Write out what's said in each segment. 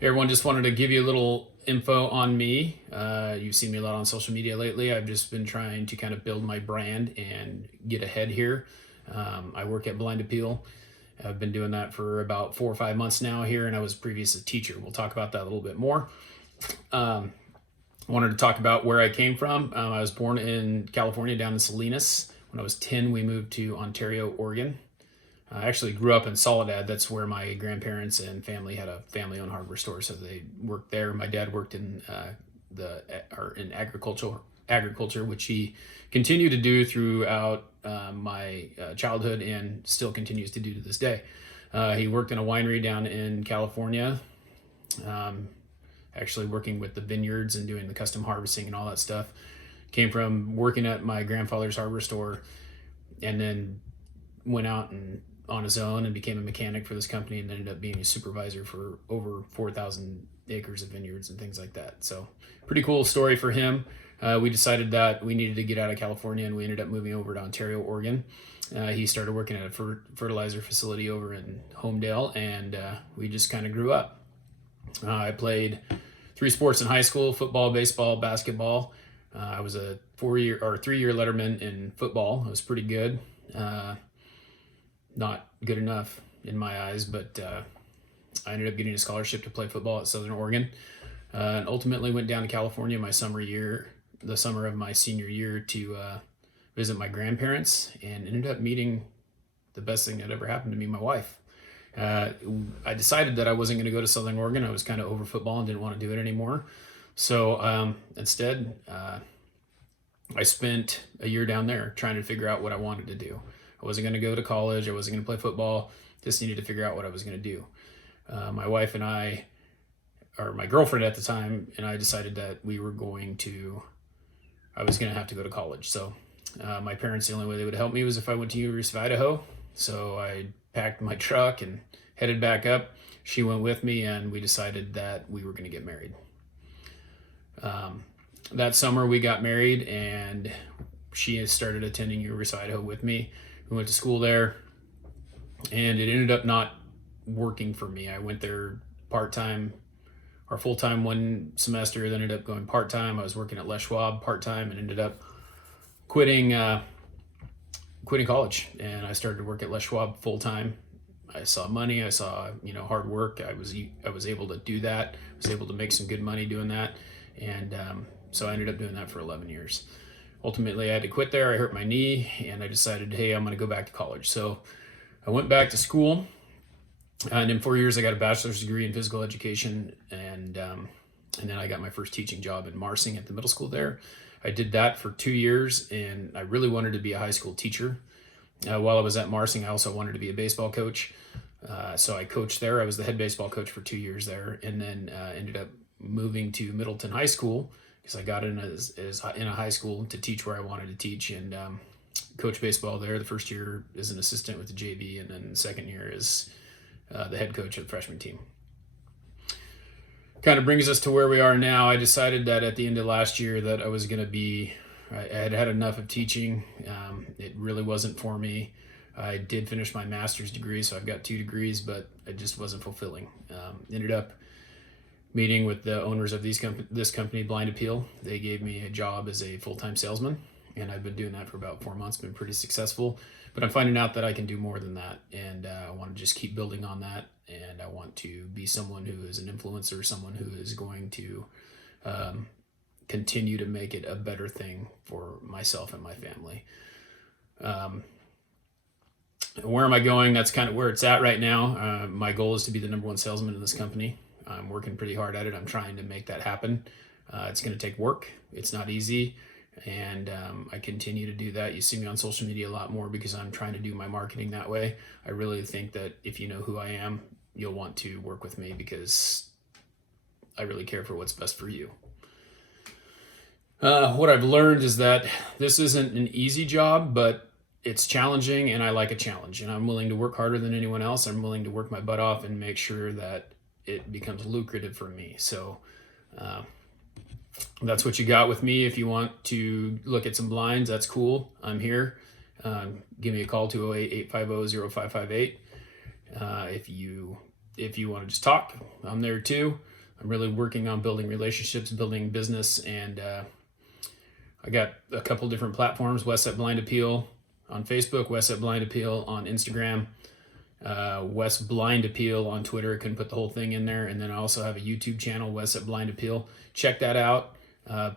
Hey everyone, just wanted to give you a little info on me. You've seen me a lot on social media lately. I've just been trying to kind of build my brand and get ahead here. I work at Blind Appeal. I've been doing that for about 4 or 5 months now here, and I was previous a teacher. We'll talk about that a little bit more. I wanted to talk about where I came from. I was born in California, down in Salinas. When I was 10, we moved to Ontario, Oregon. I actually grew up in Soledad. That's where my grandparents and family had a family-owned hardware store, so they worked there. My dad worked in in agriculture, which he continued to do throughout my childhood and still continues to do to this day. He worked in a winery down in California, actually working with the vineyards and doing the custom harvesting and all that stuff. Came from working at my grandfather's hardware store, and then went out and on his own and became a mechanic for this company, and ended up being a supervisor for over 4,000 acres of vineyards and things like that. So pretty cool story for him. We decided that we needed to get out of California, and we ended up moving over to Ontario, Oregon. He started working at a fertilizer facility over in Homedale, and we just kind of grew up. I played 3 sports in high school: football, baseball, basketball. I was a 3-year letterman in football. I was pretty good. Not good enough in my eyes, but I ended up getting a scholarship to play football at Southern Oregon, and ultimately went down to California the summer of my senior year, to visit my grandparents, and ended up meeting the best thing that ever happened to me, my wife. I decided that I wasn't going to go to Southern Oregon. I was kind of over football and didn't want to do it anymore. So instead, I spent a year down there trying to figure out what I wanted to do. I wasn't going to go to college. I wasn't going to play football. Just needed to figure out what I was going to do. My wife and I, or my girlfriend at the time, and I decided that I was going to have to go to college. So my parents, the only way they would help me was if I went to University of Idaho. So I packed my truck and headed back up. She went with me, and we decided that we were going to get married. That summer we got married, and she started attending University of Idaho with me. We went to school there, and it ended up not working for me. I went there part-time or full-time one semester, then ended up going part-time. I was working at Les Schwab part-time, and ended up quitting college, and I started to work at Les Schwab full-time. I saw money, I saw hard work. I was able to do that. I was able to make some good money doing that, and so I ended up doing that for 11 years. Ultimately, I had to quit there. I hurt my knee, and I decided, hey, I'm going to go back to college. So I went back to school, and in 4 years, I got a bachelor's degree in physical education, and then I got my first teaching job in Marsing at the middle school there. I did that for 2 years, and I really wanted to be a high school teacher. While I was at Marsing, I also wanted to be a baseball coach. So I coached there. I was the head baseball coach for 2 years there, and then ended up moving to Middleton High School, because I got in in a high school to teach where I wanted to teach, and coach baseball there. The first year as an assistant with the JV, and then the second year as the head coach of the freshman team. Kind of brings us to where we are now. I decided that at the end of last year that I had had enough of teaching. It really wasn't for me. I did finish my master's degree, so I've got 2 degrees, but it just wasn't fulfilling. Ended up meeting with the owners of this company, Blind Appeal. They gave me a job as a full-time salesman, and I've been doing that for about 4 months, been pretty successful. But I'm finding out that I can do more than that, and I want to just keep building on that, and I want to be someone who is an influencer, someone who is going to continue to make it a better thing for myself and my family. Where am I going? That's kind of where it's at right now. My goal is to be the #1 salesman in this company. I'm working pretty hard at it. I'm trying to make that happen. It's going to take work. It's not easy. And I continue to do that. You see me on social media a lot more because I'm trying to do my marketing that way. I really think that if you know who I am, you'll want to work with me, because I really care for what's best for you. What I've learned is that this isn't an easy job, but it's challenging, and I like a challenge. And I'm willing to work harder than anyone else. I'm willing to work my butt off and make sure that it becomes lucrative for me. So that's what you got with me. If you want to look at some blinds, that's cool. I'm here. Give me a call, 208-850-0558. If you want to just talk, I'm there too. I'm really working on building relationships, building business, and I got a couple different platforms: Westside Blind Appeal on Facebook, Westside Blind Appeal on Instagram, West Blind Appeal on Twitter. I can put the whole thing in there. And then I also have a YouTube channel, Westside Blind Appeal. Check that out.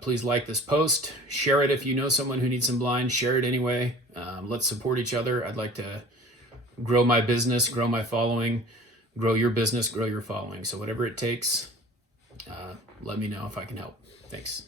Please like this post. Share it if you know someone who needs some blinds. Share it anyway. Let's support each other. I'd like to grow my business, grow my following, grow your business, grow your following. So whatever it takes, let me know if I can help. Thanks.